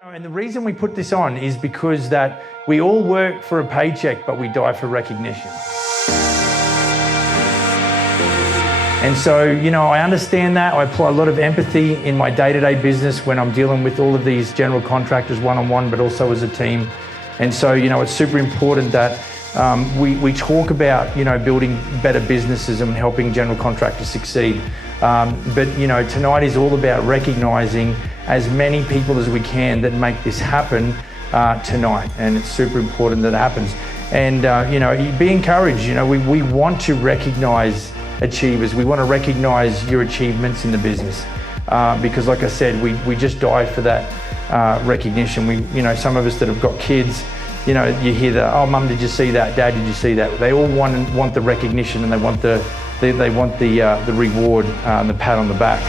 And the reason we put this on is because that we all work for a paycheck, but we die for recognition. And so, I understand that. I apply a lot of empathy in my day-to-day business when I'm dealing with all of these general contractors one-on-one, but also as a team. And so, it's super important that we talk about, building better businesses and helping general contractors succeed. But tonight is all about recognising as many people as we can that make this happen tonight. And it's super important that it happens. And, be encouraged. We want to recognise achievers. We want to recognise your achievements in the business because, like I said, we just die for that recognition. Some of us that have got kids, you hear that, oh, Mum, did you see that? Dad, did you see that? They all want the recognition, and they want the reward and the pat on the back.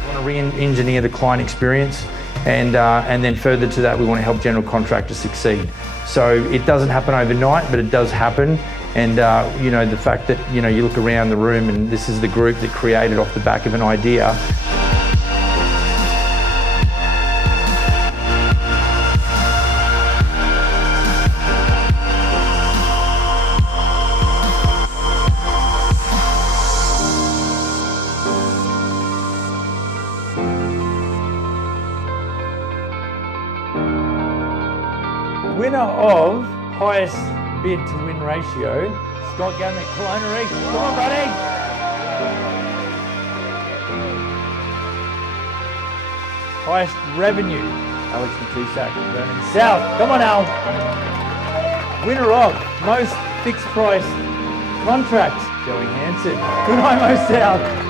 We want to re-engineer the client experience, and then further to that, we want to help general contractors succeed. So it doesn't happen overnight, but it does happen. And the fact that you look around the room, and this is the group that created off the back of an idea. Winner of highest bid to win ratio, Scott Gammett, Kelowna East. Come on, buddy. Highest revenue, Alex Matusak, Vernon South. Come on, Al. Winner of most fixed price contracts, Joey Hansen. Good eye, Mo South.